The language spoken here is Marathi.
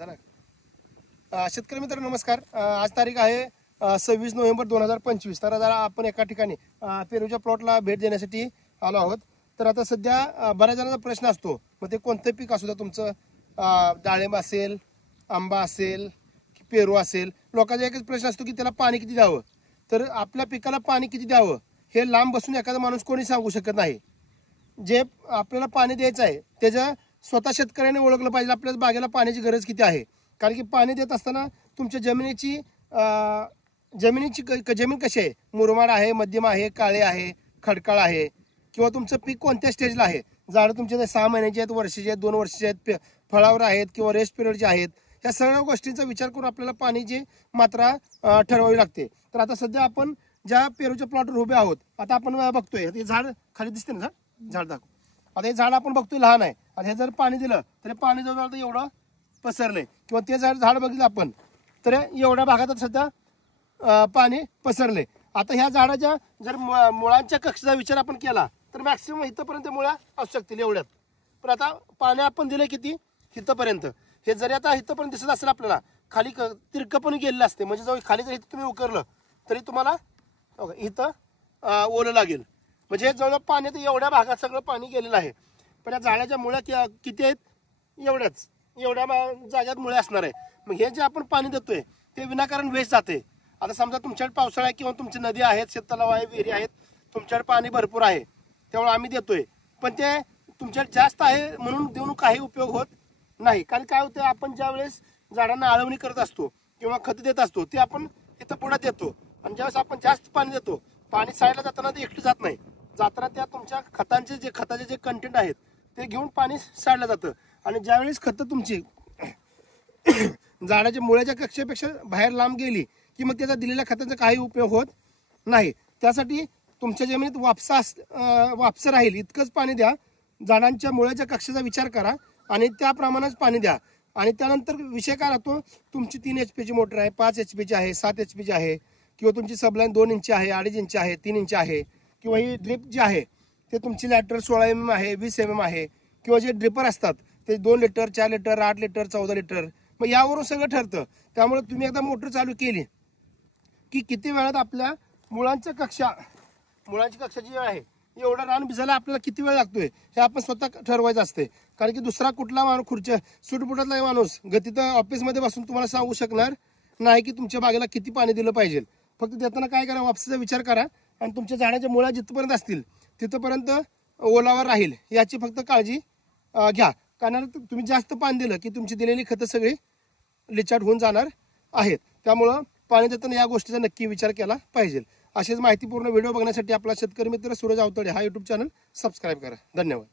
शेतकरी मित्र नमस्कार. आज तारीख आहे 26 नोव्हेंबर 2025. तर आता आपण एका ठिकाणी पेरूच्या प्लॉटला भेट देण्यासाठी आलो आहोत. तर आता सध्या बऱ्याच जणांचा प्रश्न असतो, मग ते कोणतं पीक असू द्या, तुमचं डाळिंब असेल, आंबा असेल, पेरू असेल, लोकांचा एकच प्रश्न असतो की त्याला पाणी किती द्यावं. तर आपल्या पिकाला पाणी किती द्यावं हे लांब बसून एखादा माणूस कोणी सांगू शकत नाही. जे आपल्याला पाणी द्यायचं आहे त्याचं स्वतः शेतकऱ्याने ओळखलं पाहिजे आपल्या बागेला पाण्याची गरज किती आहे. कारण की पाणी देत असताना तुमच्या जमिनीची जमीन कशी आहे, मुरमाड आहे, मध्यम आहे, काळे आहे, खडकाळ आहे, किंवा तुमचं पीक कोणत्या स्टेजला आहे. झाडं तुमचे 6 महिन्याचे आहेत, वर्षाचे आहेत, 2 वर्षाचे आहेत, फळावर आहेत किंवा रेस्ट पिरियडचे आहेत. या सगळ्या गोष्टींचा विचार करून आपल्याला पाण्याची मात्रा ठरवावी लागते. तर आता सध्या आपण ज्या पेरूच्या प्लॉटवर उभे आहोत, आता आपण बघतोय हे झाड खाली दिसते ना, झाड दाखव. आता हे झाड आपण बघतोय लहान आहे, आणि हे जर पाणी दिलं तर पाणी जवळ एवढं पसरलंय, किंवा ते झाड बघितलं आपण तर एवढ्या भागात सध्या पाणी पसरले. आता ह्या झाडाच्या जर मुळांच्या कक्षेचा विचार आपण केला तर मॅक्सिमम इथपर्यंत मुळ्या असू शकतील एवढ्यात. पण आता पाणी आपण दिलं किती, इथपर्यंत. हे जरी आता इथपर्यंत दिसत असेल आपल्याला, खाली तिरकपणे गेलेलं असते, म्हणजे जवळ खाली जर इथं तुम्ही उकरलं तरी तुम्हाला इथं ओलं लागेल. म्हणजे जवळ पाणी तर एवढ्या भागात सगळं पाणी गेलेलं आहे. पण या झाडाच्या मुळ्या किती आहेत, एवढ्या जाग्यात मुळे असणार आहे. मग हे जे आपण पाणी देतोय ते विनाकारण वेस्ट जाते. आता समजा तुमच्याकडे पावसाळा आहे किंवा तुमची नदी आहेत, शेततलाव आहे, विहिरी आहेत, तुमच्याकडे पाणी भरपूर आहे, त्यामुळे आम्ही देतोय. पण ते तुमच्याकडे जास्त आहे म्हणून देऊन काही उपयोग होत नाही. कारण काय होतं, आपण ज्या वेळेस झाडांना आळवणी करत असतो किंवा खत देत असतो ते आपण इथं पुढे देतो, आणि ज्यावेळेस आपण जास्त पाणी देतो, पाणी साईडला जाताना ते एकटं जात नाही, जाताना त्या तुमच्या खताचे जे कंटेंट आहेत ते घेऊन पाणी साईडला जातं. आणि ज्यावेळेस खतं तुमची झाडाच्या मुळ्याच्या कक्षेपेक्षा बाहेर लांब गेली की मग त्याचा दिलेल्या खताचा काही उपयोग होत नाही. त्यासाठी तुमच्या जमिनीत वापसा राहील इतकंच पाणी द्या. झाडांच्या मुळ्याच्या कक्षेचा विचार करा आणि त्या प्रमाणात पाणी द्या. आणि त्यानंतर विषय काय राहतो, तुमची 3 HP मोटर आहे, 5 HP आहे, 7 HP आहे, किंवा तुमची सबलाईन 2 इंच आहे, 2.5 इंच आहे, 3 इंच आहे, किंवा ही ड्रिप जी आहे ते तुमची लॅटरल 16 mm आहे, 20 mm आहे, किंवा जे ड्रिपर असतात ते 2 लिटर, 4 लिटर, 8 लिटर, 14 लिटर, मग यावरून सगळं ठरतं. त्यामुळे तुम्ही एकदा मोटर चालू केली की किती वेळात आपल्या मुळांची कक्षा जी आहे एवढा रान भिजायला आपल्याला किती वेळ लागतोय हे आपण स्वतः ठरवायचं असते. कारण की दुसरा कुठला माणूस खुर्च्या सुटपुटातला माणूस गतीत ऑफिसमध्ये बसून तुम्हाला सांगू शकणार नाही की तुमच्या बागेला किती पाणी दिलं पाहिजे. फक्त देताना काय करा, वापसीचा विचार करा, आणि तुमच्या झाडाच्या मुळा जिथपर्यंत असतील तिथपर्यंत ओलावर राहील याची फक्त काळजी घ्या. कारण तुम्ही जास्त पाणी दिलं की तुमची दिलेली खतं सगळी लिचाट होऊन जाणार आहेत. त्यामुळं पाणी देताना या गोष्टीचा नक्की विचार केला पाहिजे. असेच माहितीपूर्ण व्हिडिओ बघण्यासाठी आपला शेतकरी मित्र सूरज आवतडे हा YouTube चॅनल सबस्क्राईब करा. धन्यवाद.